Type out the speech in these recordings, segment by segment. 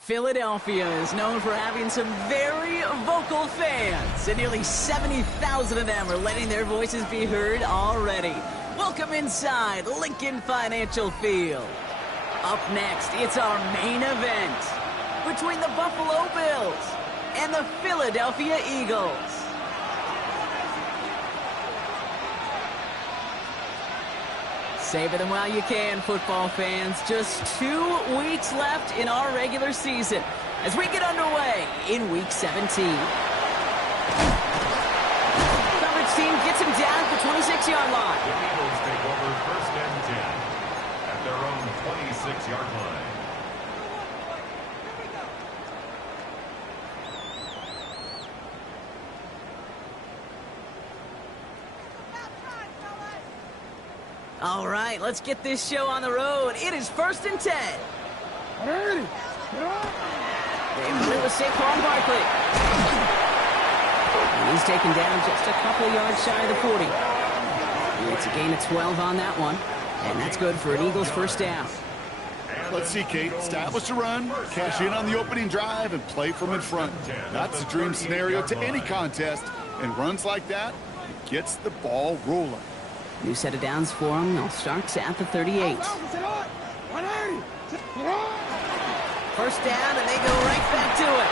Philadelphia is known for having some very vocal fans, and nearly 70,000 of them are letting their voices be heard already. Welcome inside Lincoln Financial Field. Up next, it's our main event between the Buffalo Bills and the Philadelphia Eagles. Savor them while you can, football fans. Just 2 weeks left in our regular season as we get underway in Week 17. Coverage team gets him down at the 26-yard line. The Eagles take over 1st and 10 at their own 26-yard line. All right, let's get this show on the road. It is 1st and 10. They play with Saquon Barkley. And he's taken down just a couple of yards shy of the 40. It's a gain of 12 on that one. And that's good for an Eagles first down. Let's see, Kate. Establish a run, cash in on the opening drive, and play from in front. That's a dream scenario to any contest. And runs like that, it gets the ball rolling. New set of downs for him. They'll start at the 38. First down, and they go right back to it.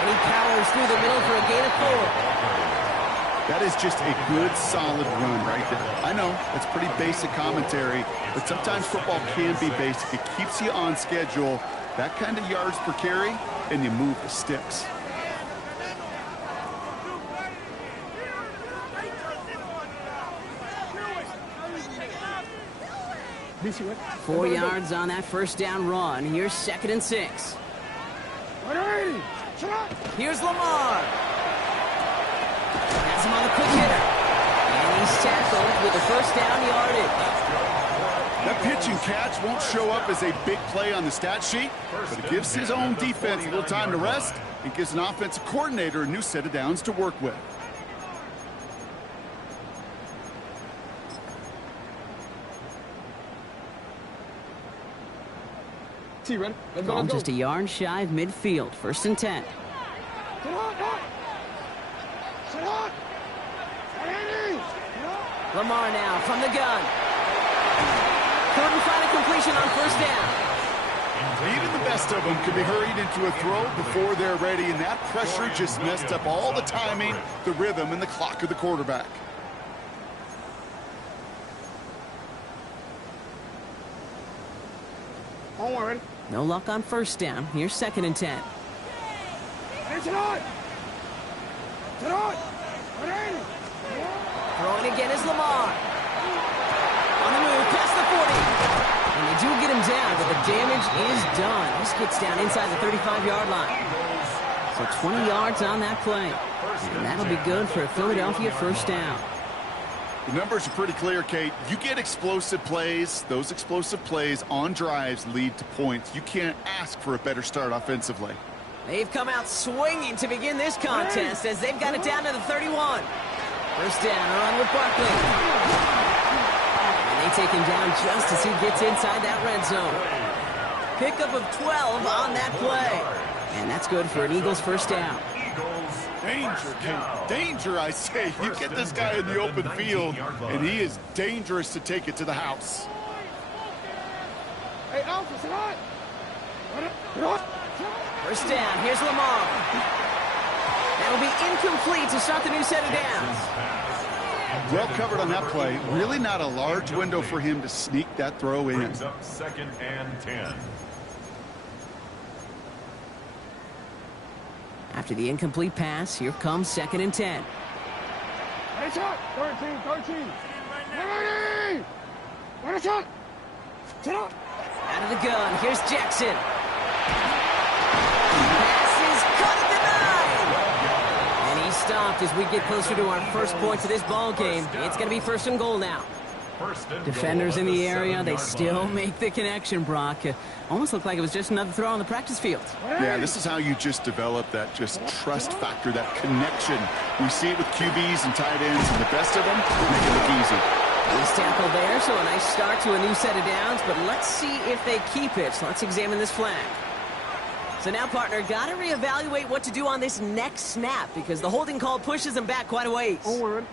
And he powers through the middle for a gain of 4. That is just a good, solid run right there. I know, it's pretty basic commentary, but sometimes football can be basic. It keeps you on schedule. That kind of yards per carry, and you move the sticks. Four yards on that first down run. Here's 2nd and 6. Here's Lamar. Has him on the quick hitter. And he's tackled with a first down yardage. That pitch and catch won't show up as a big play on the stat sheet, but it gives his own defense a little time to rest. It gives an offensive coordinator a new set of downs to work with. Ball just a yard shy of midfield. 1st and 10. Lamar now from the gun. Couldn't find a completion on first down. Even the best of them can be hurried into a throw before they're ready, and that pressure just messed up all the timing, the rhythm, and the clock of the quarterback. No luck on first down. Here's 2nd and 10. Throwing again is Lamar. On the move, past the 40. And they do get him down, but the damage is done. This gets down inside the 35-yard line. So 20 yards on that play. And that'll be good for a Philadelphia first down. The numbers are pretty clear, Kate. You get explosive plays. Those explosive plays on drives lead to points. You can't ask for a better start offensively. They've come out swinging to begin this contest as they've got it down to the 31. First down, a run with Barkley. And they take him down just as he gets inside that red zone. Pickup of 12 on that play. And that's good for an Eagles first down. Danger, Kate. Danger, I say. You get this guy in the open field, and he is dangerous to take it to the house. First down, here's Lamar. That'll be incomplete to start the new set of downs. Well covered on that play. Really not a large window for him to sneak that throw in. Brings up 2nd and 10. After the incomplete pass, here comes 2nd and 10. 13. Out of the gun, here's Jackson. Pass is caught at the 9. And he's stopped as we get closer to our first points of this ball game. It's going to be 1st and goal now. Defenders in the area, they still make the connection, Brock. Almost looked like it was just another throw on the practice field. Yeah, this is how you just develop that just trust factor, that connection. We see it with QBs and tight ends, and the best of them make it look easy. Nice tackle there, so a nice start to a new set of downs, but let's see if they keep it. So let's examine this flag. So now, partner, got to reevaluate what to do on this next snap because the holding call pushes him back quite a ways. Onward.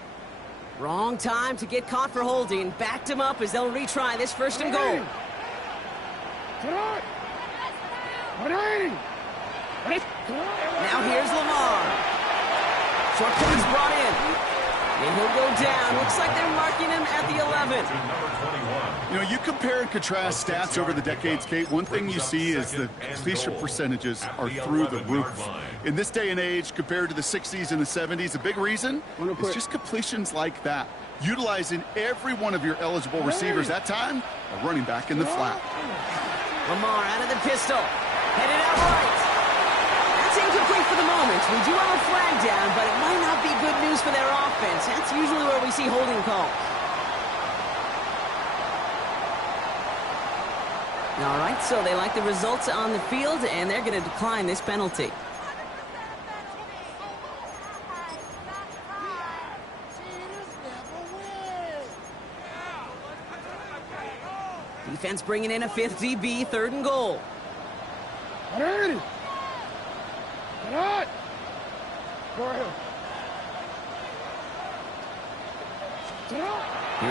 Wrong time to get caught for holding. Backed him up as they'll retry this first and goal. Now here's Lamar. Short pass brought in. And he'll go down. Looks like they're marking him at the 11. You know, you compare and contrast stats over the decades, Kate. One thing you see is the completion percentages are through the roof. In this day and age, compared to the 60s and the 70s, a big reason is just completions like that. Utilizing every one of your eligible receivers that time, a running back in the flat. Lamar out of the pistol. Headed out right. That's incomplete for the moment. We do have a flag down, but it might not be good news for their offense. That's usually where we see holding calls. All right, so they like the results on the field, and they're going to decline this penalty. Defense bringing in a fifth DB, third and goal. Here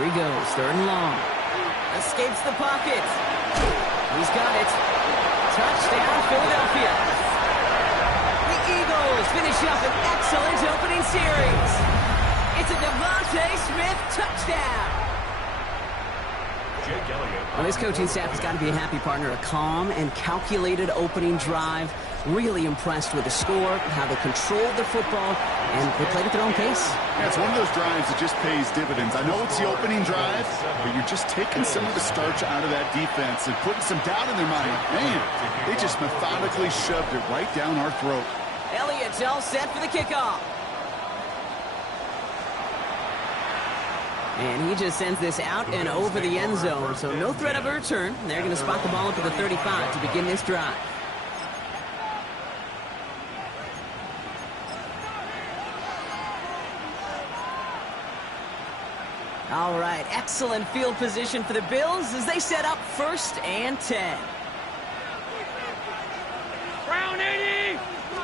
he goes, third and long. Escapes the pocket. He's got it. Touchdown, Philadelphia. The Eagles finish up an excellent opening series. It's a Devontae Smith touchdown. Well, this coaching staff has got to be a happy partner. A calm and calculated opening drive. Really impressed with the score, how they controlled the football, and they played at their own pace. Yeah, it's one of those drives that just pays dividends. I know it's the opening drive, but you're just taking some of the starch out of that defense and putting some doubt in their mind. Man, they just methodically shoved it right down our throat. Elliott's all set for the kickoff. And he just sends this out and over the end zone, so no threat of a return. They're going to spot the ball up at the 35 to begin this drive. All right, excellent field position for the Bills as they set up 1st and 10. Brown 80.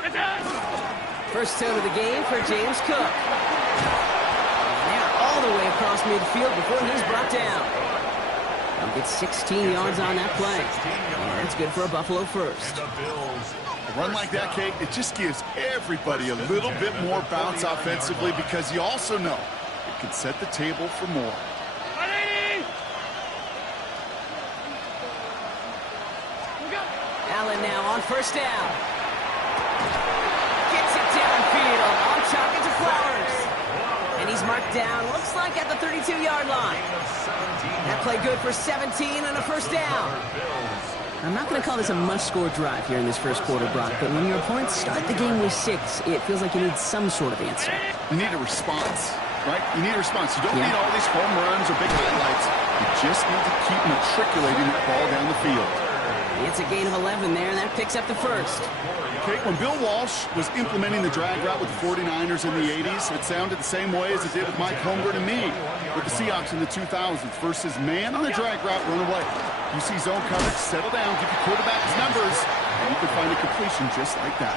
It's us. First tone of the game for James Cook. And they're all the way across midfield before he's brought down. He'll get 16 yards on that play. And that's good for a Buffalo first. A run like that, Kate, it just gives everybody a little bit more bounce offensively because you also know it can set the table for more. Allen now on 1st down. Gets it downfield. On target to Flowers. And he's marked down, looks like at the 32-yard line. That play good for 17 and a 1st down. I'm not going to call this a must-score drive here in this first quarter, Brock, but when your opponents start the game with 6, it feels like you need some sort of answer. You need a response, right? You need a response. You don't need all these home runs or big highlights. You just need to keep matriculating that ball down the field. It's a gain of 11 there, and that picks up the first. Okay, when Bill Walsh was implementing the drag route with the 49ers in the 80s, it sounded the same way as it did with Mike Holmgren and me with the Seahawks in the 2000s versus man on a drag route, run away. You see zone coverage, settle down, give your quarterback his numbers, and you can find a completion just like that.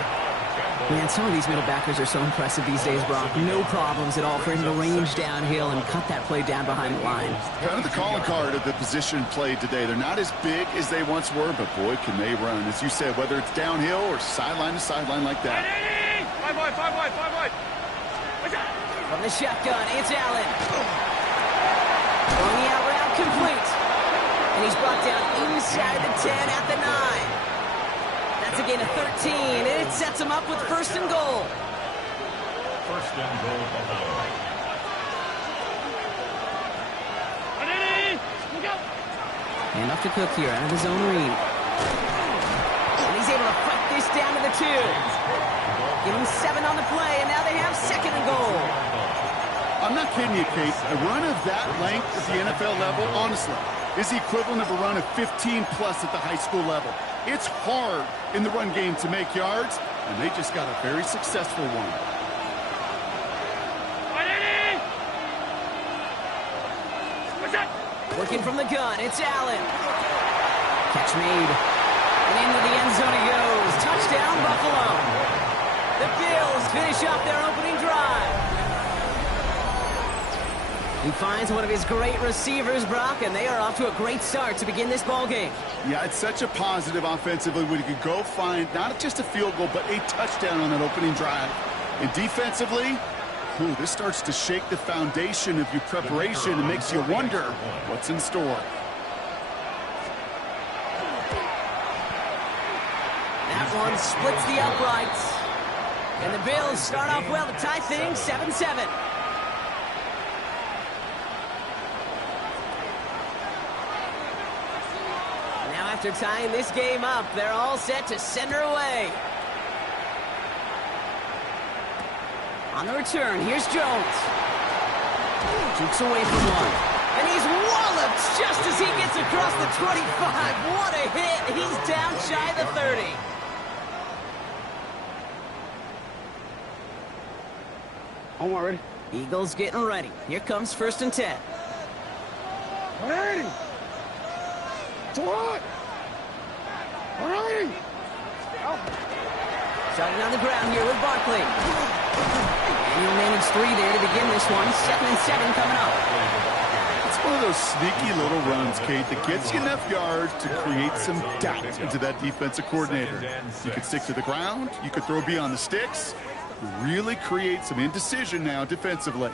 Man, some of these middle backers are so impressive these days, Brock. No problems at all for him to range downhill and cut that play down behind the line. Kind of the calling card of the position played today. They're not as big as they once were, but boy, can they run. As you said, whether it's downhill or sideline to sideline like that. 5 wide. From the shotgun, it's Allen. On the out route, complete. And he's brought down inside the 10 at the 9. That's a gain of 13, and it sets him up with 1st and goal. 1st and goal, Buffalo. And off to Cook here, out of his own read. And he's able to fight this down to the 2. Give him 7 on the play, and now they have 2nd and goal. I'm not kidding you, Kate. A run of that length at the NFL level, honestly, is the equivalent of a run of 15-plus at the high school level. It's hard in the run game to make yards, and they just got a very successful one. Working from the gun, it's Allen. Catch made. And into the end zone he goes. Touchdown, Buffalo. The Bills finish off their opening drive. He finds one of his great receivers, Brock, and they are off to a great start to begin this ball game. Yeah, it's such a positive offensively when you can go find not just a field goal, but a touchdown on that opening drive. And defensively, this starts to shake the foundation of your preparation and makes you wonder what's in store. That one splits the uprights. And the Bills start off well to tie things 7-7. After tying this game up, they're all set to send her away. On the return, here's Jones. Jukes away from one. And he's walloped just as he gets across the 25. What a hit. He's down shy of the 30. I'm ready. Eagles getting ready. Here comes 1st and 10. Ready. To what? Ready. Starting on the ground here with Barkley. And he'll manage 3 there to begin this one. 2nd and 7 coming up. It's one of those sneaky little runs, Kate, that gets you enough yards to create some doubt into that defensive coordinator. You could stick to the ground. You could throw beyond the sticks. Really create some indecision now defensively.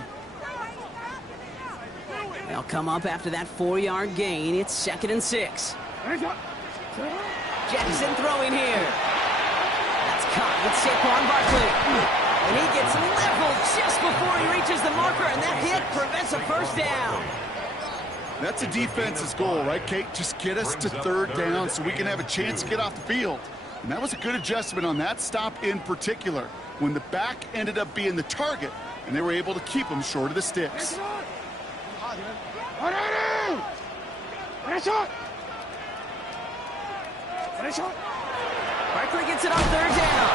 They'll come up after that 4-yard gain. It's 2nd and 6. Jackson throwing here. That's caught with Saquon Barkley. And he gets leveled just before he reaches the marker, and that hit prevents a 1st down. That's a defense's goal, right, Kate? Just get us to 3rd down so we can have a chance to get off the field. And that was a good adjustment on that stop in particular, when the back ended up being the target, and they were able to keep him short of the sticks. Barkley gets it on 3rd down.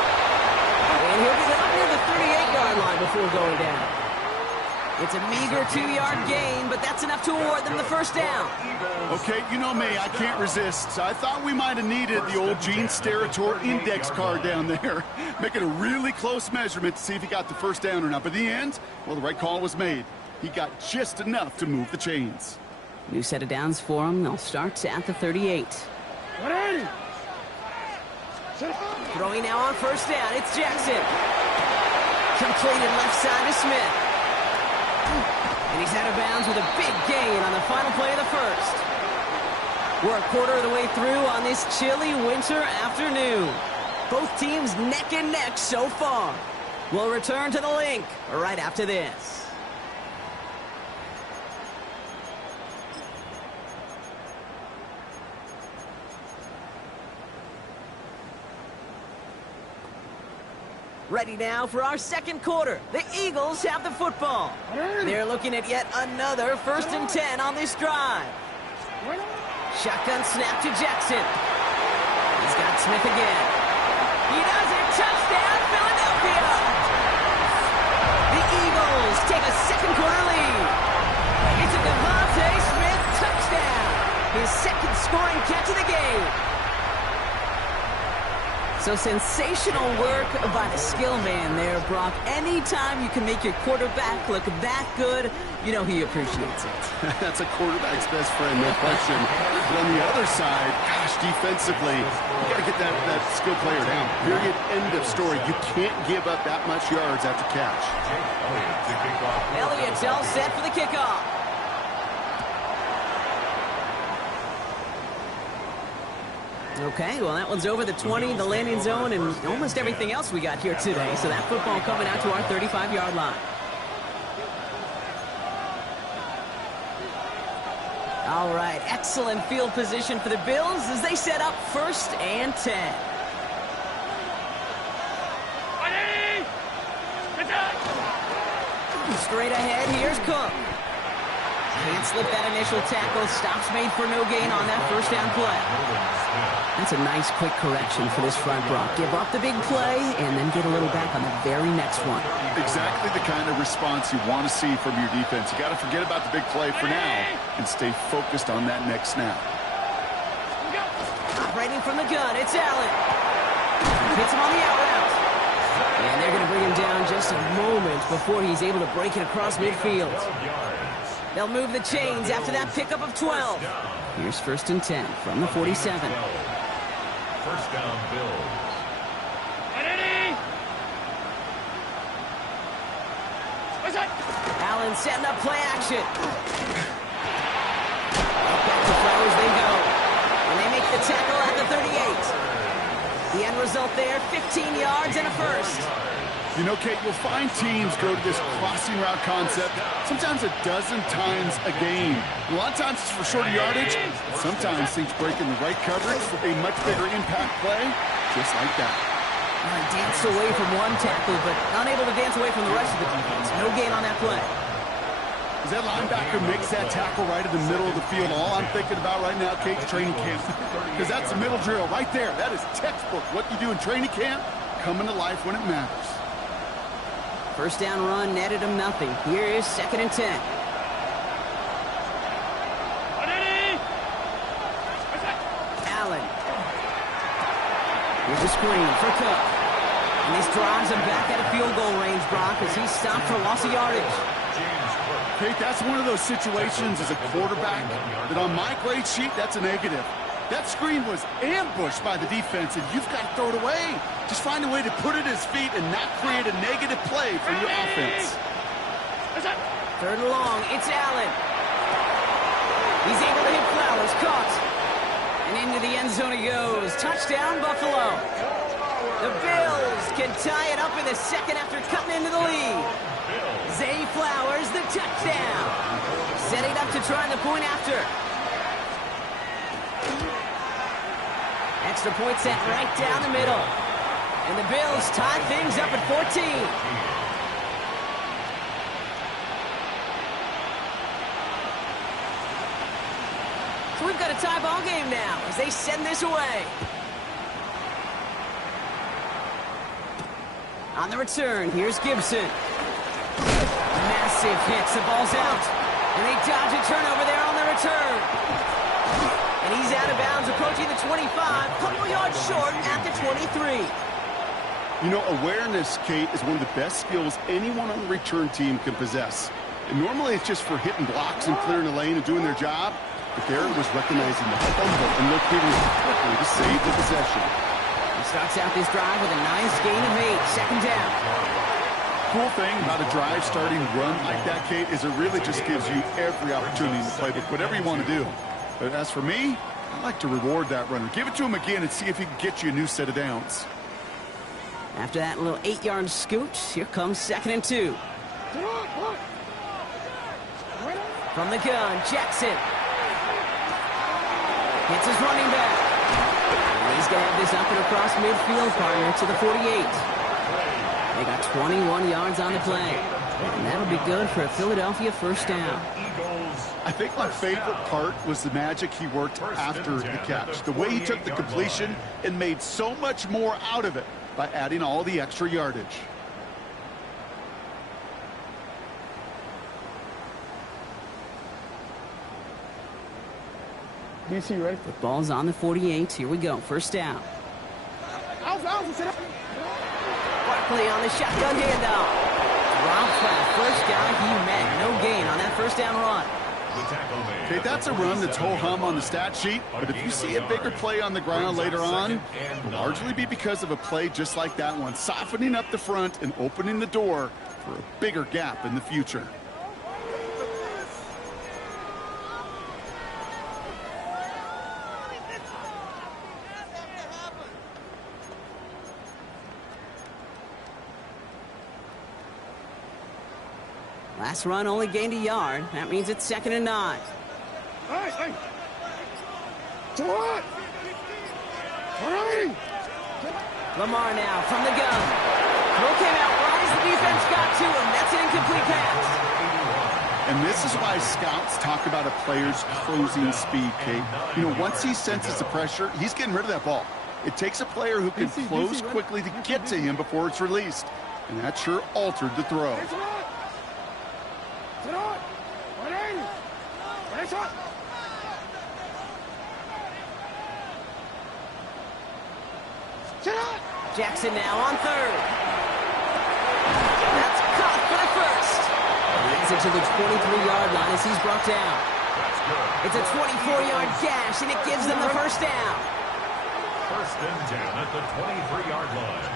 And he'll get up near the 38-yard line before going down. It's a meager 2-yard gain, but that's enough to award them the 1st down. Okay, you know me, I can't resist. So I thought we might have needed the old Gene Steratore index card down there. Making a really close measurement to see if he got the 1st down or not. But in the end, well, the right call was made. He got just enough to move the chains. New set of downs for him. They'll start at the 38. Throwing now on 1st down. It's Jackson. Completed left side to Smith. And he's out of bounds with a big gain on the final play of the 1st. We're a quarter of the way through on this chilly winter afternoon. Both teams neck and neck so far. We'll return to the link right after this. Ready now for our 2nd quarter. The Eagles have the football. They're looking at yet another 1st and 10 on this drive. Shotgun snap to Jackson. He's got Smith again. He does it. Touchdown, Philadelphia. The Eagles take a 2nd quarter lead. It's a Devontae Smith touchdown. His 2nd scoring catch of the game. So sensational work by the skill man there, Brock. Anytime you can make your quarterback look that good, you know he appreciates it. That's a quarterback's best friend, no question. But on the other side, gosh, defensively, you got to get that skill player down. Period, end of story. You can't give up that much yards after catch. Elliott's all set for the kickoff. Okay, well, that one's over the 20, the landing zone, and almost everything else we got here today. So that football coming out to our 35-yard line. All right, excellent field position for the Bills as they set up 1st and 10. Straight ahead, here's Cook. Can't slip that initial tackle. Stops made for no gain on that 1st down play. That's a nice quick correction for this front, Brock. Give up the big play and then get a little back on the very next one. Exactly the kind of response you want to see from your defense. You got to forget about the big play for now and stay focused on that next snap. Training from the gun, it's Allen. Hits him on the out route. And they're going to bring him down just a moment before he's able to break it across midfield. They'll move the chains after that pickup of 12. Here's 1st and 10 from the 47. First down, Bills. Allen setting up play action. Back to Flowers they go. And they make the tackle at the 38. The end result there, 15 yards and a first. You know, Kate, you'll find teams go to this crossing route concept sometimes a dozen times a game. A lot of times it's for shorter yardage. Sometimes things break in the right coverage for a much bigger impact play, just like that. Danced away from one tackle, but unable to dance away from the rest of the defense. No gain on that play. As that linebacker makes that tackle right in the middle of the field, all I'm thinking about right now, Kate, training camp. Because that's the middle drill right there. That is textbook. What you do in training camp, coming to life when it matters. First down run netted him nothing. Here is 2nd and 10. Allen. Here's a screen for Cook. And this drives him back at a field goal range, Brock, as he's stopped for loss of yardage. Kate, that's one of those situations as a quarterback that on my grade sheet, that's a negative. That screen was ambushed by the defense, and you've got to throw it away. Just find a way to put it at his feet and not create a negative play for your offense. 3rd and long, it's Allen. He's able to hit Flowers, caught. And into the end zone he goes. Touchdown, Buffalo. The Bills can tie it up in the second after cutting into the lead. Zay Flowers, the touchdown. Setting up to try the point after. Extra point set right down the middle. And the Bills tie things up at 14. So we've got a tie ball game now as they send this away. On the return, here's Gibson. Massive hits, the ball's out. And they dodge a turnover there on the return. And he's out of bounds, approaching the 25, couple yards short at the 23. You know, awareness, Kate, is one of the best skills anyone on the return team can possess. And normally it's just for hitting blocks and clearing the lane and doing their job. But there it was recognizing the fumble and locating it quickly to save the possession. He starts out this drive with a nice gain of 8, 2nd down. Cool thing about a drive starting run like that, Kate, is it really just gives you every opportunity to play with whatever you want to do. But as for me, I like to reward that runner. Give it to him again and see if he can get you a new set of downs. After that little 8-yard scooch, here comes 2nd and 2. From the gun, Jackson. Hits his running back. And he's going to have this up and across midfield, partner, to the 48. They got 21 yards on the play. And that'll be good for a Philadelphia first down. I think my favorite part was the magic he worked after the catch. The way he took the completion and made so much more out of it by adding all the extra yardage. DC, you ready? The ball's on the 48. Here we go. First down. Barkley on the shotgun handoff. Rob for the first down he met. No gain on that first down run. Okay, that's a run that's ho-hum on the stat sheet, but if you see a bigger play on the ground later on, it'll largely be because of a play just like that one, softening up the front and opening the door for a bigger gap in the future. Last run only gained a yard. That means it's 2nd and 9. Hey! To what? Hurry! Lamar now from the gun. Throw came out right as the defense got to him. That's an incomplete pass. And this is why scouts talk about a player's closing speed, Kate. You know, once he senses the pressure, he's getting rid of that ball. It takes a player who can close quickly to get to him before it's released. And that sure altered the throw. Jackson now on third. That's caught for the first. He heads it to the 23-yard line as he's brought down. It's a 24-yard gash, and it gives them the first down. First and 10 at the 23-yard line.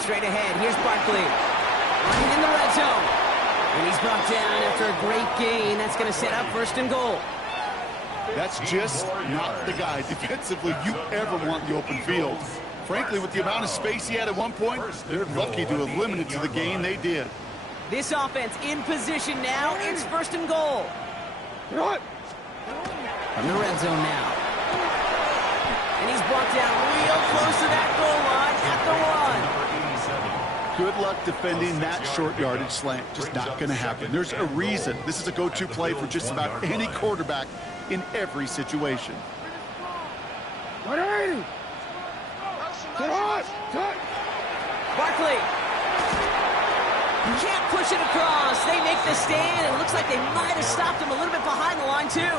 Straight ahead, here's Barkley. Running in the red zone. And he's brought down after a great gain. That's going to set up first and goal. That's just not the guy defensively you ever want in the open field. Frankly, with the amount of space he had at one point, they're lucky to have limited to the gain they did. This offense in position now. It's first and goal. From the red zone now. And he's brought down real close to that goal line at the 1. Good luck defending that short yardage slant. Just not going to happen. There's a reason. This is a go-to play for just about any quarterback in every situation. Barkley. Can't push it across. They make the stand. It looks like they might have stopped him a little bit behind the line, too.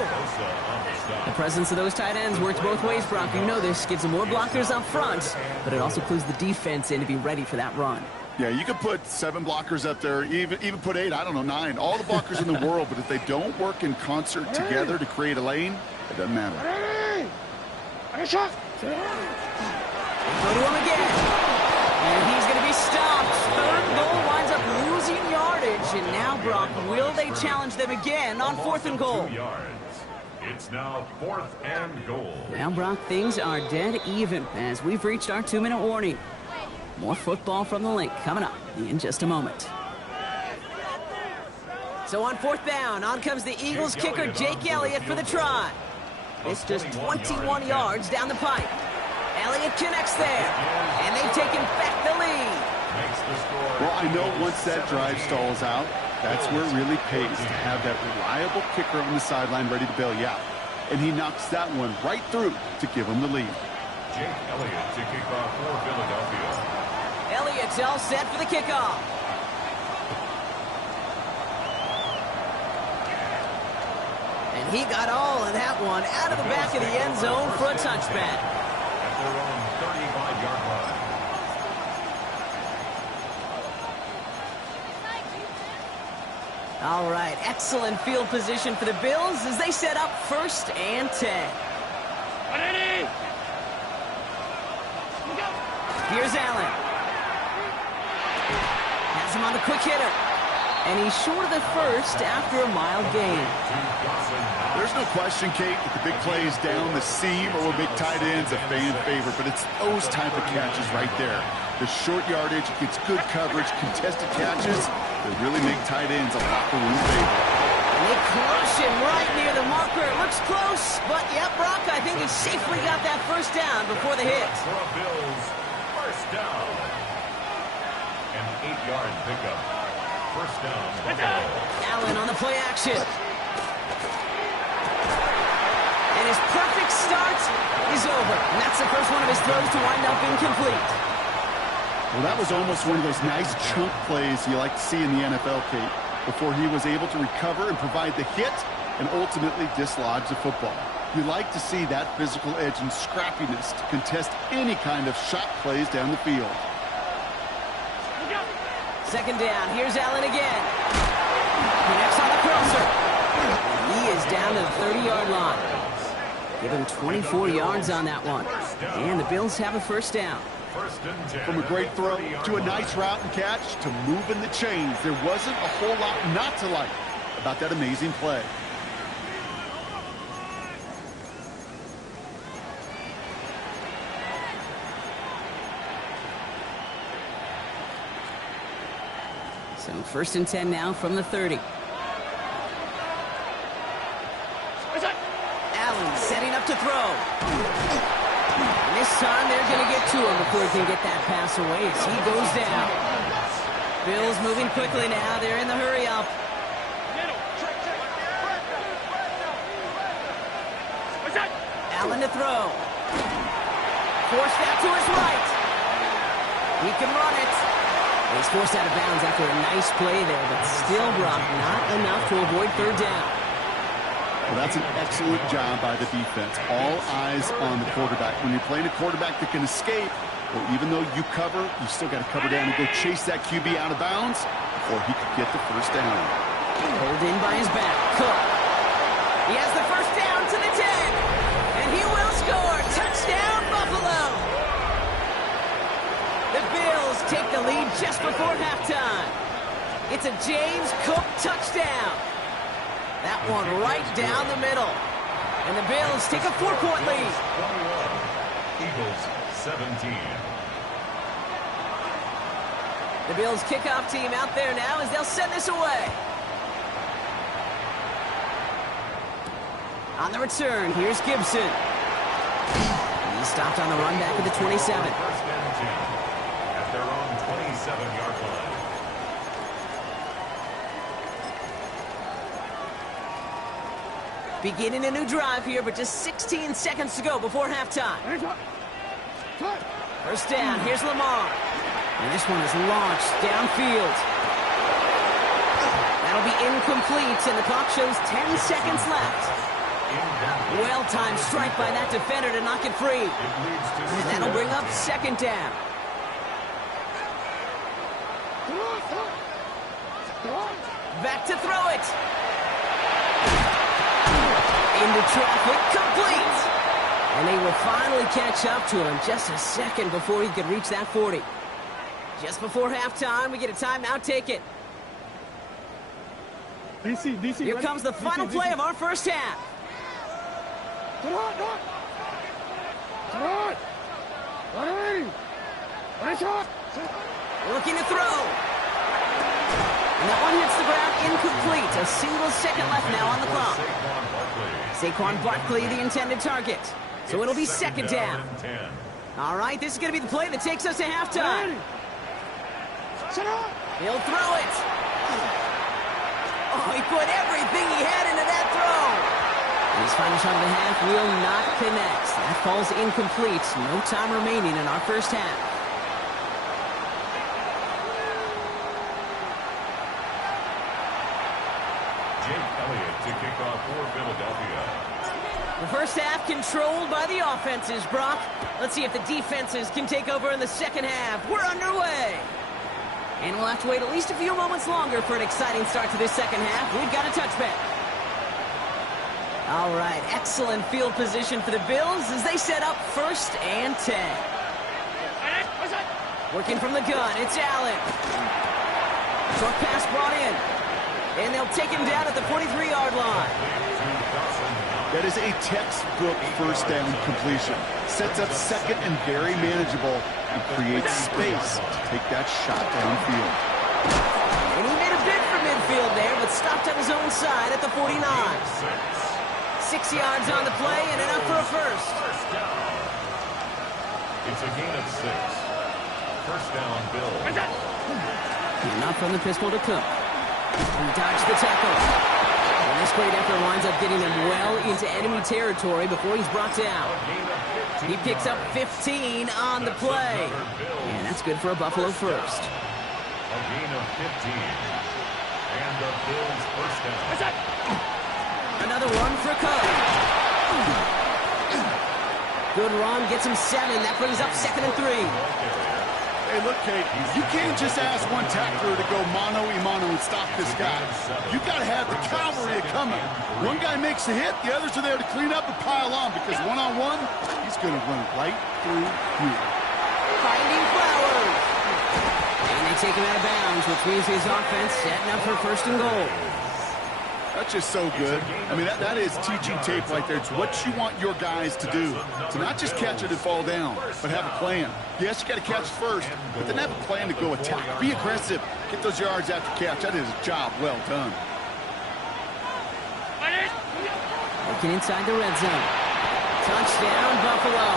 The presence of those tight ends works both ways, Brock. You know this. Gives them more blockers up front, but it also clues the defense in to be ready for that run. Yeah, you could put 7 blockers up there, even put 8, I don't know, 9. All the blockers in the world, but if they don't work in concert together to create a lane, it doesn't matter. Go to him again. And he's going to be stopped. Third goal winds up losing yardage. And now, Brock, will they challenge them again on fourth and goal? 2 yards. It's now 4th and goal. Now, Brock, things are dead even as we've reached our 2-minute warning. More football from the link coming up in just a moment. So on fourth down, on comes the Eagles kicker, Jake Elliott, for the try. It's just 21 yards down the pipe. Elliott connects there, and they've taken back the lead. Well, I know once that drive stalls out, that's where it really pays to have that reliable kicker on the sideline ready to bail you out. And he knocks that one right through to give him the lead. Jake Elliott to kick off for Philadelphia. Elliott's all set for the kickoff. And he got all of that one out of the back of the end zone for a touchback. At their own 35-yard line. All right, excellent field position for the Bills as they set up first and 10. Here's Allen. Has him on the quick hitter. And he's short of the first after a mild gain. There's no question, Kate, with the big plays down the seam or big tight ends, a fan favorite. But it's those type of catches right there. The short yardage, gets good coverage, contested catches that really make tight ends a locker room favorite. And they crush him right near the marker. It looks close, but yep, Brock, I think he safely got that first down before the hit. For a Bills first down. An 8-yard pickup. First down. Allen on the play action. And his perfect start is over. And that's the first one of his throws to wind up incomplete. Well, that was almost one of those nice chunk plays you like to see in the NFL, Kate, before he was able to recover and provide the hit and ultimately dislodge the football. You like to see that physical edge and scrappiness to contest any kind of shot plays down the field. Second down. Here's Allen again. Connects on the crosser. He is down to the 30-yard line. Give him 24 yards on that one. And the Bills have a first down. From a great throw to a nice route and catch to moving the chains, there wasn't a whole lot not to like about that amazing play. So first and 10 now from the 30. Allen setting up to throw. And this time they're going to get to him before he can get that pass away as he goes down. Bills moving quickly now. They're in the hurry up. Allen to throw. Forced out to his right. He can run it. He's forced out of bounds after a nice play there, but still, Brock, not enough to avoid third down. Well, that's an excellent job by the defense. All eyes on the quarterback. When you're playing a quarterback that can escape, well, even though you cover, you still got to cover down and go chase that QB out of bounds before he could get the first down. Pulled in by his back. Cook. He has the first down to the 10. And he will score. Touchdown, Buffalo. The Bills take the lead just before halftime. It's a James Cook touchdown. That one right down the middle. And the Bills take a 4-point lead. 21. Eagles 17. The Bills kickoff team out there now as they'll send this away. On the return, here's Gibson. He's stopped on the run back at the 27. First and 10 at their own 27-yard line. Beginning a new drive here, but just 16 seconds to go before halftime. First down, here's Lamar. And this one is launched downfield. That'll be incomplete, and the clock shows 10 seconds left. Well-timed strike by that defender to knock it free. And that'll bring up second down. Back to throw it. Into traffic, complete. And they will finally catch up to him just a second before he could reach that 40. Just before halftime, we get a timeout. Take it. DC, Here comes the final play of our first half. Looking to throw. And that one hits the ground incomplete. A single second left now on the clock. Saquon Barkley, the intended target. So it'll be second down. All right, this is going to be the play that takes us to halftime. He'll throw it. Oh, he put everything he had into that throw. His final shot of the half will not connect. That falls incomplete. No time remaining in our first half. Jake Elliott to kick off for Philadelphia. The first half controlled by the offenses, Brock. Let's see if the defenses can take over in the second half. We're underway. And we'll have to wait at least a few moments longer for an exciting start to this second half. We've got a touchback. All right, excellent field position for the Bills as they set up first and 10. Working from the gun, it's Allen. Short pass brought in. And they'll take him down at the 43-yard line. That is a textbook first down completion. Sets up second and very manageable and creates space to take that shot downfield. And he made a bid for midfield there, but stopped on his own side at the 49. 6 yards on the play and enough for a first. It's a gain of 6. First down, Bills. And not from the pistol to Cook. He dodged the tackle. And this great effort winds up getting him well into enemy territory before he's brought down. He picks up 15 on the play. And that's good for a Buffalo first. A gain of 15. And the Bills first down. Another run for Cook. Good run, gets him 7. That brings up second and 3. Hey, look, Kate, you can't just ask one tackler to go mano-a-mano and stop this guy. You got to have the cavalry coming. One guy makes the hit, the others are there to clean up and pile on because one-on-one, he's going to run right through here. Finding Flowers. And they take him out of bounds, which means his offense setting up for first and goal. That's just so good. I mean, that is teaching tape right there. It's what you want your guys to do. To not just catch it and fall down, but have a plan. Yes, you got to catch first, but then have a plan to go attack. Be aggressive. Get those yards after catch. That is a job well done. Looking inside the red zone. Touchdown, Buffalo.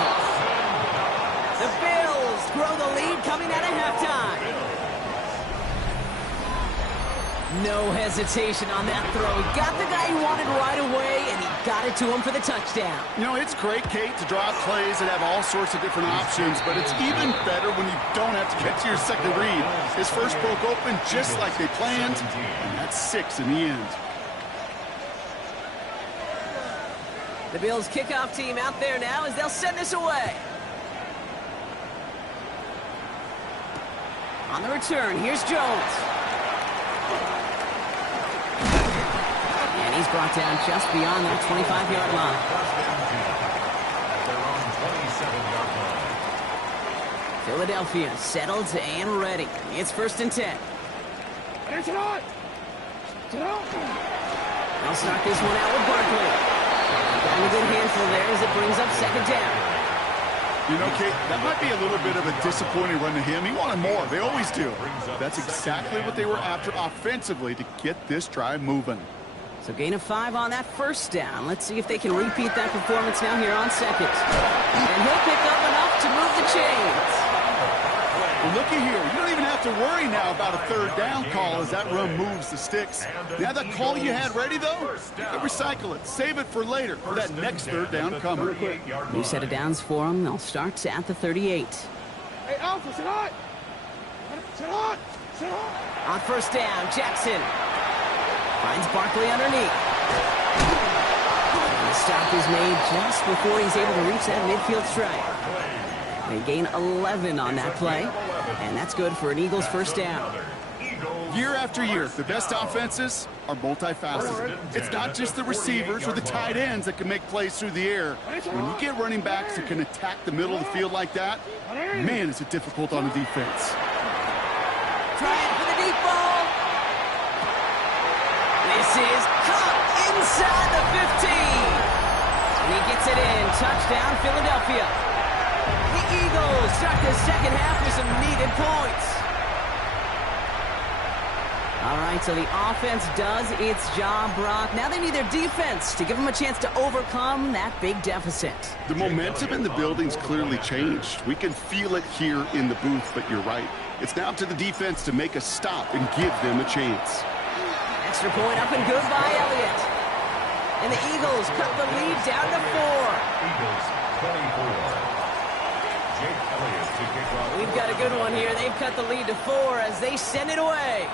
The Bills grow the lead coming out of halftime. No hesitation on that throw. He got the guy he wanted right away, and he got it to him for the touchdown. You know, it's great, Kate, to draw plays and have all sorts of different options, but it's even better when you don't have to get to your second read. His first broke open just like they planned, and that's 6 in the end. The Bills kickoff team out there now as they'll send this away. On the return, here's Jones. And he's brought down just beyond that 25-yard line. Philadelphia settled and ready. It's 1st and 10. They'll start this one out with Barkley. Got a good handful there as it brings up 2nd down. You know, Kate, that might be a little bit of a disappointing run to him. He wanted more. They always do. That's exactly what they were after offensively to get this drive moving. So gain of 5 on that 1st down. Let's see if they can repeat that performance now here on 2nd. And he'll pick up enough to move the chains. Well, looky here. You don't even have to worry now about a 3rd down call as that run moves the sticks. Now that call you had ready, though, you can recycle it. Save it for later, for that next 3rd down coming. New set of downs for them. They'll start at the 38. Hey, Alpha, sit hot! Sit hot! Sit hot! On 1st down, Jackson finds Barkley underneath. And the stop is made just before he's able to reach that midfield strike. They gain 11 on that play, and that's good for an Eagles 1st down. Year after year, the best offenses are multifaceted. It's not just the receivers or the tight ends that can make plays through the air. When you get running backs that can attack the middle of the field like that, man, is it difficult on the defense. Trying for the deep ball. This is caught inside the 15. And he gets it in. Touchdown, Philadelphia. The Eagles start the 2nd half with some needed points. All right, so the offense does its job, Brock. Now they need their defense to give them a chance to overcome that big deficit. The momentum in the building's clearly changed. We can feel it here in the booth, but you're right. It's now up to the defense to make a stop and give them a chance. Extra point up and good by Elliott. And the Eagles cut the lead down to 4. Eagles 24. Jake Elliott to kick off. We've got a good one here. They've cut the lead to 4 as they send it away.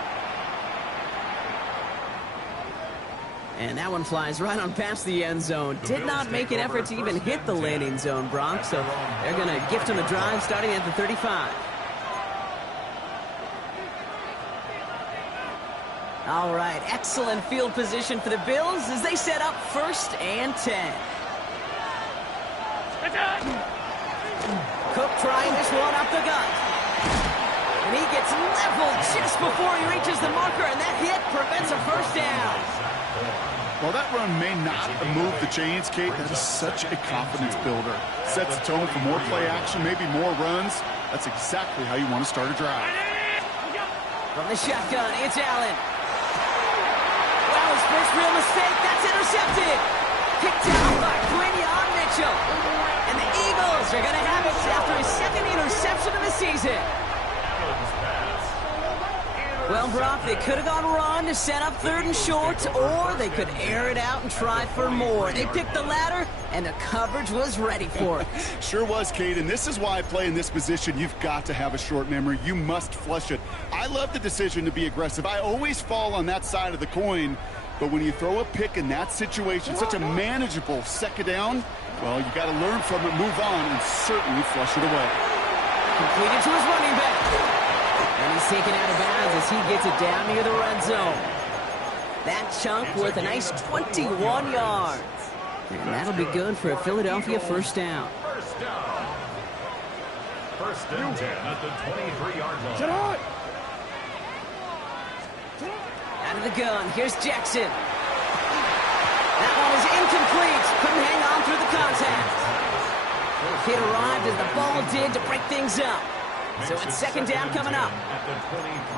And that one flies right on past the end zone. Did not make an effort to even hit the landing zone, Bronx. So they're going to gift him a drive starting at the 35. All right, excellent field position for the Bills as they set up 1st and 10. Cook trying this one up the gut. And he gets leveled just before he reaches the marker, and that hit prevents a 1st down. While that run may not move the chains, Kate, that is such a confidence builder. Sets the tone for more play action, maybe more runs. That's exactly how you want to start a drive. From the shotgun, it's Allen. Well, his first real mistake, that's intercepted. Picked out by Quinyon Mitchell. And the Eagles are going to have it after his 2nd interception of the season. Well, Brock, they could have gone run to set up 3rd and short, or they could air it out and try for more. They picked the latter, and the coverage was ready for it. Sure was, Kate, and this is why I play in this position. You've got to have a short memory. You must flush it. I love the decision to be aggressive. I always fall on that side of the coin, but when you throw a pick in that situation, such a manageable 2nd down, well, you got to learn from it, move on, and certainly flush it away. Completed to his running back. And he's taken out of bounds as he gets it down near the red zone. That chunk worth a nice 21 yards. And that'll be good for a Philadelphia 1st down. 1st down. 1st and 10 at the 23-yard line. Sit hot! Out of the gun, here's Jackson. That one is incomplete. Couldn't hang on through the contact. Hit arrived as the ball did to break things up. So it's 2nd down coming up.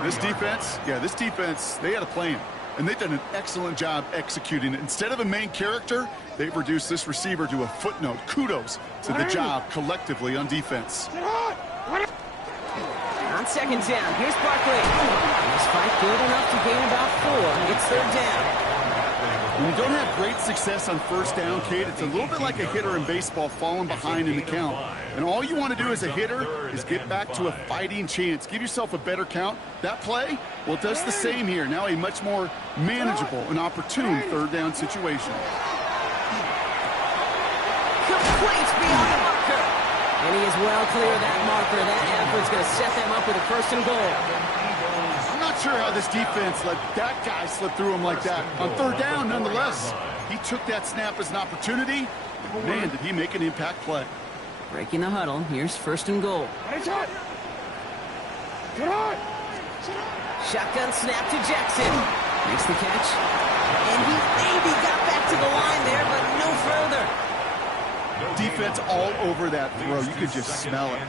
This defense, they had a plan. And they've done an excellent job executing it. Instead of a main character, they've reduced this receiver to a footnote. Kudos to the job collectively on defense. On 2nd down, here's Barkley. This fight good enough to gain about 4. It's 3rd down. When you don't have great success on 1st down, Kate, it's a little bit like a hitter in baseball falling behind in the count. And all you want to do as a hitter is get back to a fighting chance. Give yourself a better count. That play, well, it does the same here. Now a much more manageable and opportune 3rd down situation. complete beyond the marker. And he is well clear of that marker. That effort's going to set them up with a 1st and goal. I'm not sure how this defense let that guy slip through him like that. On 3rd down, nonetheless, he took that snap as an opportunity. Man, did he make an impact play. Breaking the huddle. Here's 1st and goal. Shotgun snap to Jackson. Makes the catch. And he maybe got back to the line there, but no further. Defense all over that throw. You could just smell it.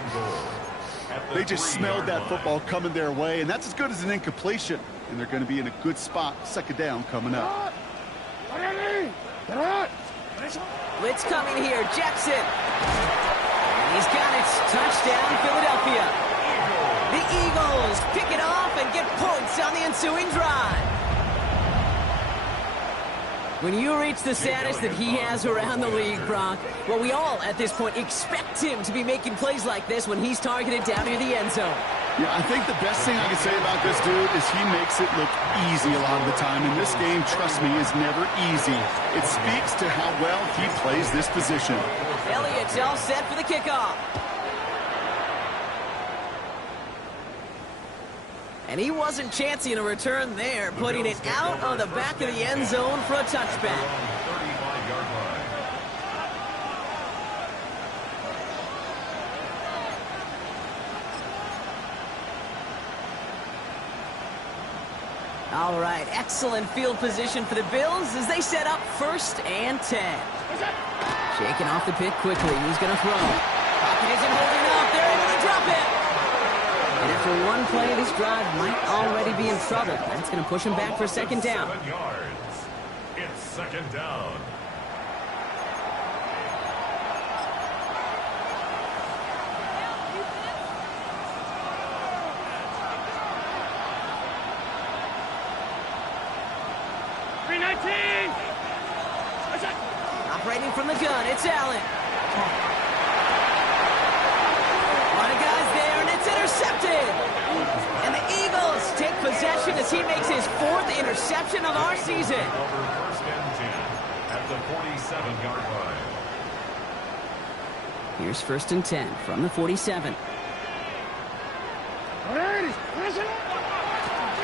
They just smelled that football coming their way, and that's as good as an incompletion. And they're going to be in a good spot. 2nd down coming up. Blitz coming here. Jackson. And he's got it. Touchdown, Philadelphia. The Eagles pick it off and get points on the ensuing drive. When you reach the status that he has around the league, Brock, well, we all at this point expect him to be making plays like this when he's targeted down near the end zone. Yeah, I think the best thing I can say about this dude is he makes it look easy a lot of the time. And this game, trust me, is never easy. It speaks to how well he plays this position. Elliott's all set for the kickoff. And he wasn't chancing a return there, putting it out on the back of the end zone for a touchback. 35-yard line. All right, excellent field position for the Bills as they set up 1st and 10. Shaking off the pit quickly. He's going to throw. Pocket isn't holding up. They're able to drop it. And after one play, this drive might already be in trouble. That's going to push him back for 2nd down. 7 yards. It's 2nd down. Operating from the gun, it's Allen. A lot of guys there, and it's intercepted. And the Eagles take possession as he makes his 4th interception of our season. Over 1st and 10 at the 47-yard line. Here's 1st and 10 from the 47.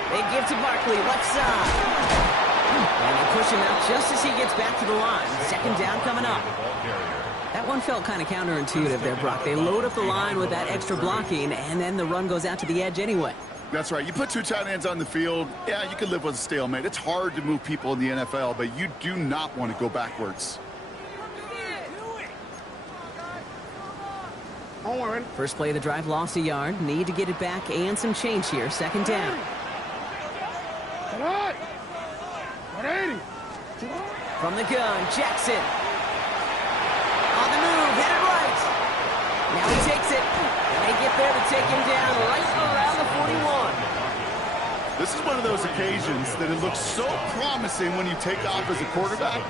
They give to Barkley, left side. And they push him out just as he gets back to the line. 2nd down coming up. That one felt kind of counterintuitive there, Brock. They load up the line with that extra blocking, and then the run goes out to the edge anyway. That's right. You put 2 tight ends on the field, yeah, you can live with a stalemate. It's hard to move people in the NFL, but you do not want to go backwards. First play of the drive, lost a yard. Need to get it back and some change here. 2nd down. From the gun, Jackson. On the move, headed right. Now he takes it. And they get there to take him down right around the 41. This is one of those occasions that it looks so promising when you take off as a quarterback,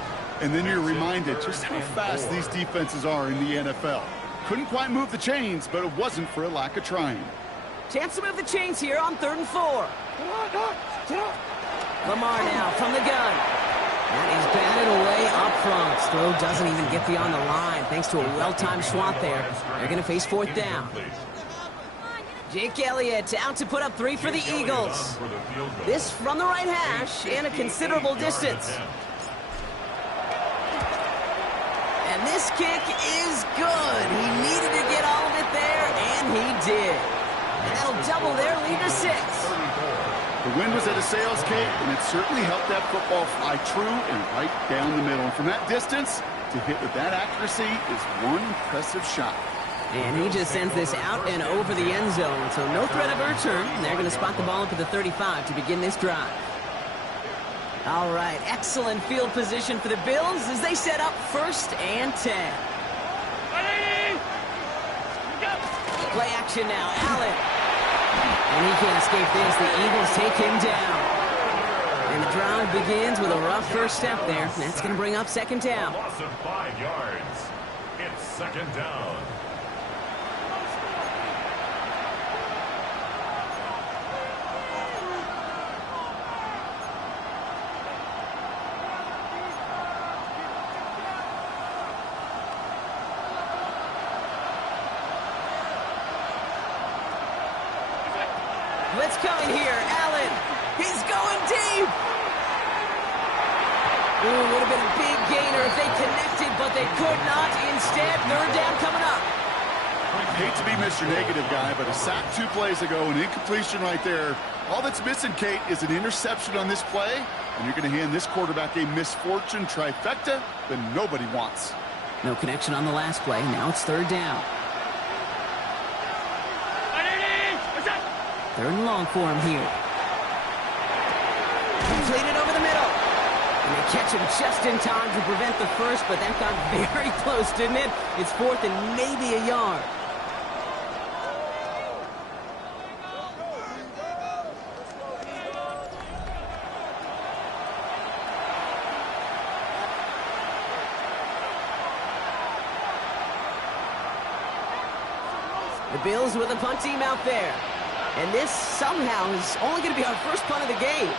and then you're reminded just how fast these defenses are in the NFL. Couldn't quite move the chains, but it wasn't for a lack of trying. Chance to move the chains here on 3rd and 4. Lamar now from the gun. That is batted away up front. Throw doesn't even get beyond the line thanks to a well-timed swat there. They're going to face 4th down. Jake Elliott out to put up 3 for the Eagles. This from the right hash and a considerable distance. And this kick is good. He needed to get all of it there, and he did. And that'll double their lead to 6. The wind was at a sail's cape, and it certainly helped that football fly true and right down the middle. And from that distance, to hit with that accuracy is one impressive shot. And he just sends this out and over the end zone, so no threat of a return. They're going to spot the ball up at the 35 to begin this drive. All right, excellent field position for the Bills as they set up 1st and 10. Play action now, Allen. And he can't escape this. The Eagles take him down. And the drive begins with a rough first step there. That's going to bring up 2nd down. Loss of 5 yards. It's 2nd down. Let's come in here. Allen. He's going deep. Ooh, would have been a big gainer if they connected, but they could not. Instead, third down coming up. Hate to be Mr. Negative guy, but a sack 2 plays ago, an incompletion right there. All that's missing, Kate, is an interception on this play, and you're going to hand this quarterback a misfortune trifecta that nobody wants. No connection on the last play. Now it's third down. Third and long for him here. Completed over the middle. And they catch him just in time to prevent the first, but that got very close, didn't it? It's fourth and maybe a yard. The Bills with a punt team out there. And this somehow is only going to be our first punt of the game.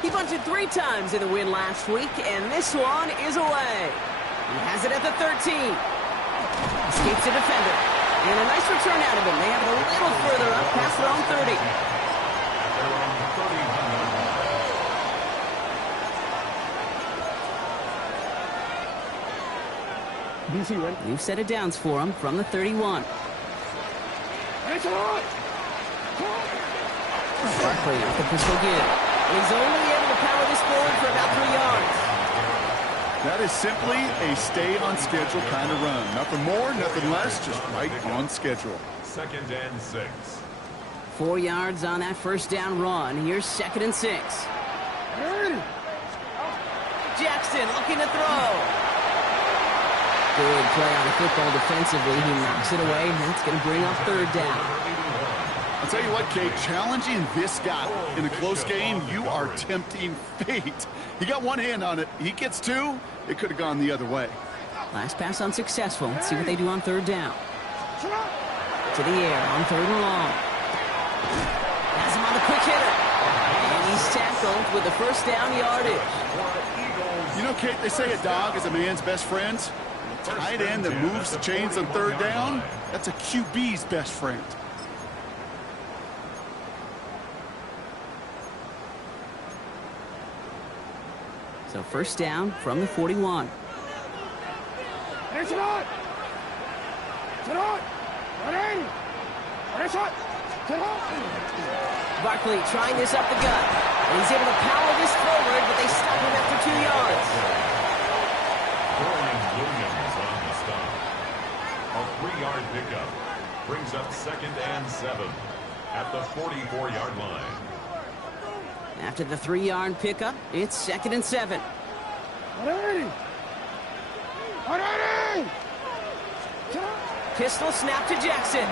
He punted 3 times in the win last week, and this one is away. He has it at the 13. Escapes a defender. And a nice return out of him. They have it a little further up past their own 30. They're on the 30. DC, right? New set of downs for him from the 31. Barkley with the pistol give. And he's only able to power this forward for about 3 yards. That is simply a stay-on-schedule kind of run. Nothing more, nothing less, just right on schedule. 2nd and 6. 4 yards on that first down run. Here's 2nd and 6. Jackson looking to throw. Good play on the football defensively. He knocks it away, and that's going to bring up third down. I'll tell you what, Kate, challenging this guy in a close game, you are tempting fate. He got one hand on it. He gets 2. It could have gone the other way. Last pass unsuccessful. Let's see what they do on third down. To the air on third and long. Has him on the quick hitter. And he's tackled with the first down yardage. You know, Kate, they say a dog is a man's best friend. A tight end that moves the chains on third down, that's a QB's best friend. So first down from the 41. Barkley trying this up the gut. And he's able to power this forward, but they stop him after 2 yards. Dorian Williams on the stop. A 3-yard pickup brings up 2nd and 7 at the 44-yard line. After the 3-yard pickup, it's 2nd and 7. Pistol snap to Jackson.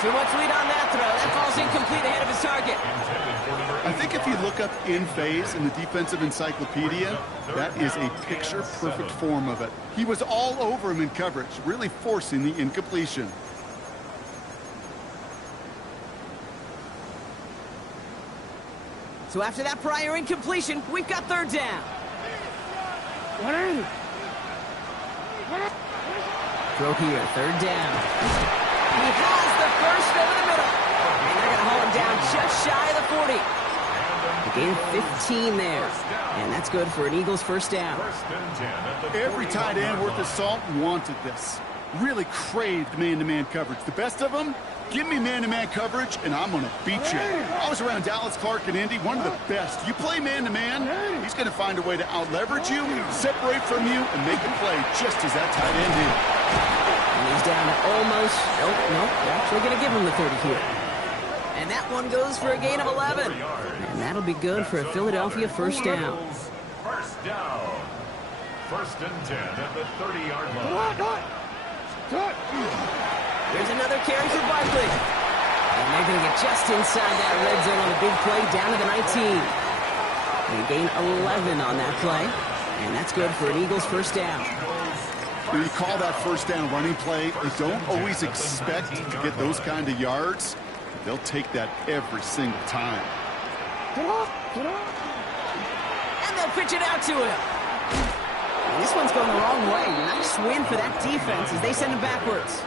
Too much lead on that throw. That falls incomplete ahead of his target. I think if you look up in phase in the defensive encyclopedia, that is a picture-perfect form of it. He was all over him in coverage, really forcing the incompletion. So after that prior incompletion, we've got third down. Throw here, third down. He has the first over the middle. And they're going to hold him down just shy of the 40. A gain of 15 there. And that's good for an Eagles first down. Every tight end worth his salt wanted this. Really craved man-to-man coverage. The best of them, give me man-to-man coverage, and I'm going to beat you. I was around Dallas Clark and Indy, one of the best. You play man-to-man, he's going to find a way to out-leverage you, separate from you, and make a play just as that tight end did. And he's down to almost, nope, they're actually going to give him the 30 here. And that one goes for a gain of 11. And that'll be good for a Philadelphia first down. First down. 1st and 10 at the 30-yard line. There's another carry for Barkley. And they're going to get just inside that red zone on a big play down to the 19. They gain 11 on that play. And that's good for an Eagles first down. When you call that first down running play, you don't always expect to get those kind of yards. They'll take that every single time. And they'll pitch it out to him. And this one's going the wrong way. Nice win for that defense as they send him backwards.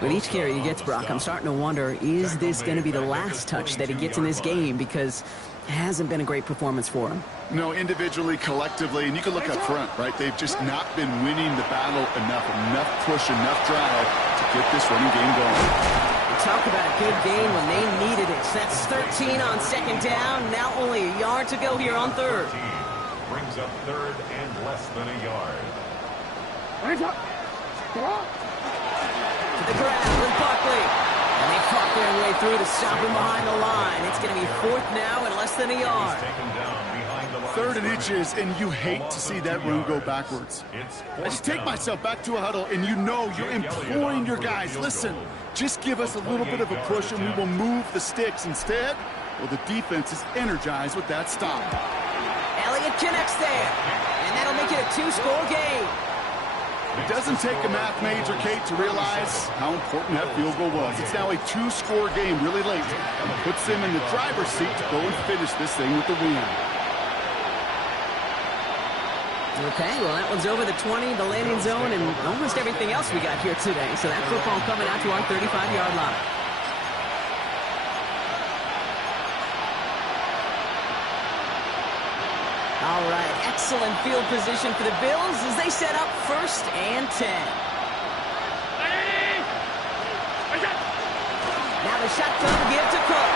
With each carry he gets, Brock, I'm starting to wonder, is this going to be the last touch that he gets in this game? Because it hasn't been a great performance for him. No, individually, collectively, and you can look up front, right? They've just not been winning the battle enough push, enough drive to get this running game going. Talk about a good game when they needed it. That's 13 on second down. Now only a yard to go here on third. Brings up third and less than a yard. To the ground with Barkley. And they fought their way through to stop him behind the line. It's going to be fourth now and less than a yard. Third and inches, and you hate to see that run go backwards. I just take myself back to a huddle, and you know you're imploring your guys, listen, just give us a little bit of a push, and we will move the sticks. Instead, well, the defense is energized with that stop. Elliott connects there, and that'll make it a two-score game. It doesn't take a math major, Kate, to realize how important that field goal was. It's now a two-score game really late, and puts them in the driver's seat to go and finish this thing with the win. Okay, well, that one's over the 20, the landing zone, and almost everything else we got here today. So that football coming out to our 35-yard line. All right, excellent field position for the Bills as they set up first and 10. Now the shotgun give to Cook.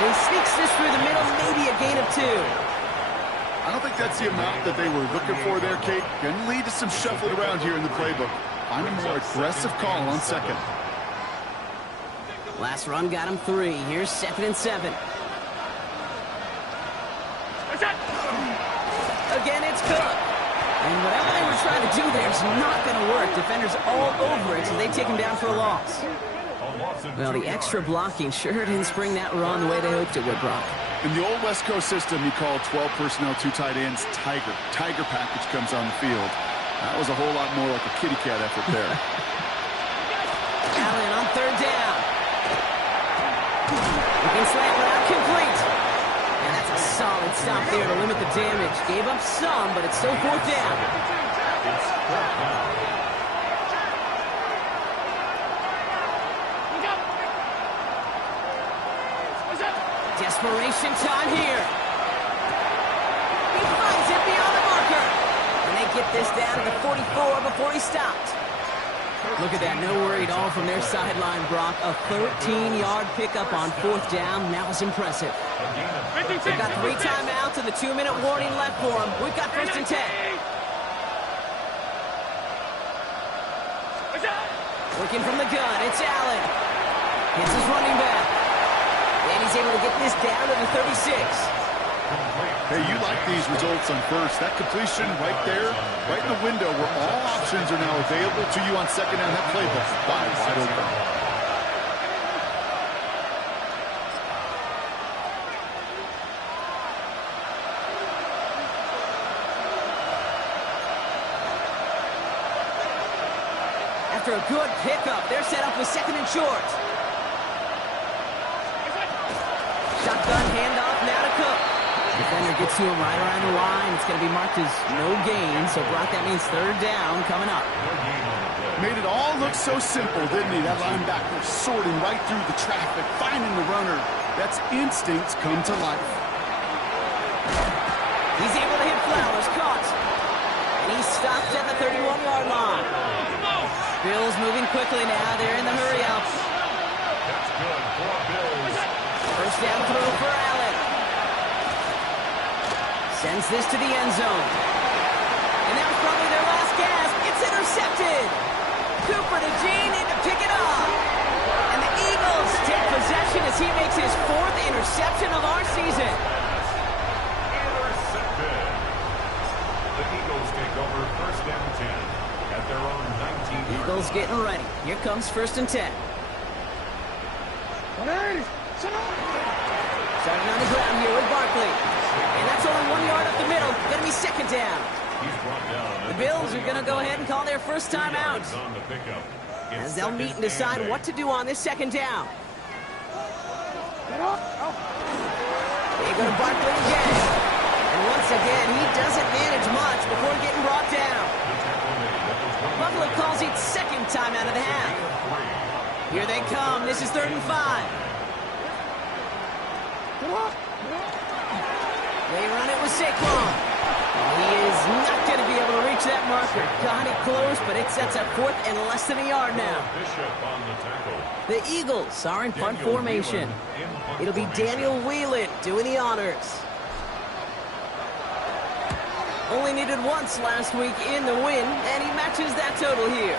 He sneaks this through the middle, maybe a gain of 2. I don't think that's the amount that they were looking for there, Kate. Going to lead to some shuffled around here in the playbook. Find a more aggressive call on second. Last run got him 3. Here's 2nd and 7. Again, it's Cook. And whatever they were trying to do there is not going to work. Defenders all over it, so they take him down for a loss. Well, the extra blocking sure didn't spring that run the way they hoped it would, Brock. In the old West Coast system, you called 12 personnel, 2 tight ends, Tiger. Tiger package comes on the field. That was a whole lot more like a kitty cat effort there. Allen on third down. Looking slant route complete. And that's a solid stop there to limit the damage. Gave up some, but it's still fourth down. It's fourth down. Desperation time here. He finds it beyond the marker. And they get this down to the 44 before he stopped. Look at that, no worry at all from their sideline, Brock. A 13-yard pickup on fourth down. That was impressive. They've got 3 timeouts and the 2-minute warning left for them. We've got first and 10. Looking from the gun, it's Allen. Hits his running back. And he's able to get this down to the 36. Hey, you like these results on first. That completion right there, right in the window where all options are now available to you on second down. That playbook wide open. After a good pickup, they're set up with second and short. Shotgun handoff now to Cook. Defender gets to him right around the line. It's going to be marked as no gain. So, Brock, that means third down coming up. Made it all look so simple, didn't he? That linebacker sorting right through the traffic, finding the runner. That's instincts come to life. He's able to hit Flowers, caught. And he stopped at the 31-yard line. Bills moving quickly now. They're in the hurry-up. That's good for Bills. First down throw for Allen. Sends this to the end zone. And that was probably their last gasp. It's intercepted. Cooper to Gene in to pick it up. And the Eagles take possession as he makes his 4th interception of our season. Intercepted. The Eagles take over first and 10 at their own 19. Eagles getting ready. Here comes first and 10. Starting on the ground here with Barkley. And that's only 1 yard up the middle. Going to be second down. The Bills are going to go ahead and call their first time out, as they'll meet and decide what to do on this second down. They go to Barkley again. And once again, he doesn't manage much before getting brought down. Buffalo calls it second time out of the half. Here they come. This is 3rd and 5. They run it with Saquon. He is not going to be able to reach that marker. Got it close, but it sets up 4th and less than a yard now. Bishop on the tackle. The Eagles are in punt formation. It'll be Daniel Whelan doing the honors. Only needed once last week in the win, and he matches that total here.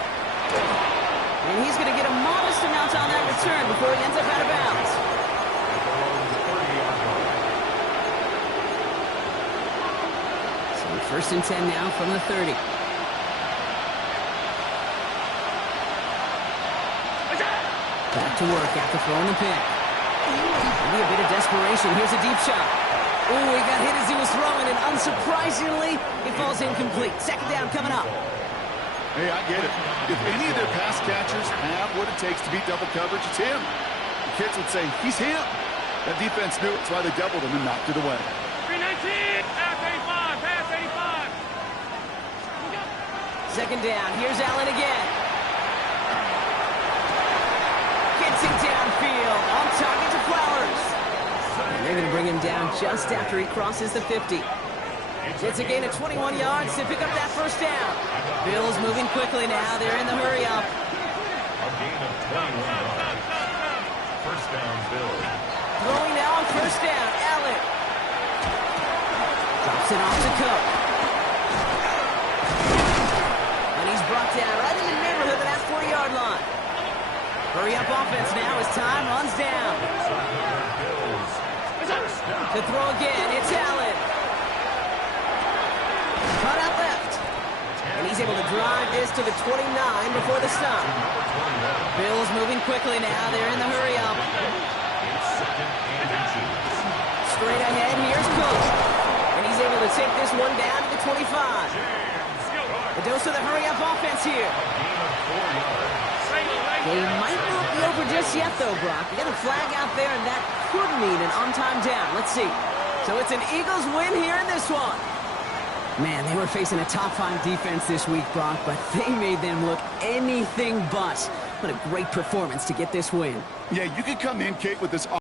And he's going to get a modest amount on that return before he ends up out of bounds. So 1st and 10 now from the 30. Back to work after throwing the pick. Maybe a bit of desperation. Here's a deep shot. Oh, he got hit as he was throwing, and unsurprisingly, it falls incomplete. 2nd down coming up. Hey, I get it. If any of their pass catchers have what it takes to beat double coverage, it's him. The kids would say, he's him. That defense knew it. That's why they doubled him and knocked it away. 319, pass 85, pass 85. 2nd down. Here's Allen again. Gets him downfield. On target to Flowers. And they're going to bring him down just after he crosses the 50. It's a gain of 21 yards to pick up that 1st down. Bills moving quickly now. They're in the hurry up. A gain of 21 yards. 1st down, Bills. Throwing now on 1st down. Allen. Drops it off to Cook. And he's brought down right in the neighborhood of that 40-yard line. Hurry up offense now as time runs down. To throw again, it's Allen. Cut out left. And he's able to drive this to the 29 before the stop. Bills moving quickly now. They're in the hurry up. Straight ahead, here's Cook. And he's able to take this one down to the 25. A dose of the hurry up offense here. They might not be over just yet, though, Brock. You got a flag out there, and that could mean an on-time down. Let's see. So it's an Eagles win here in this one. Man, they were facing a top-5 defense this week, Brock, but they made them look anything but. What a great performance to get this win. Yeah, you could come in, Kate, with this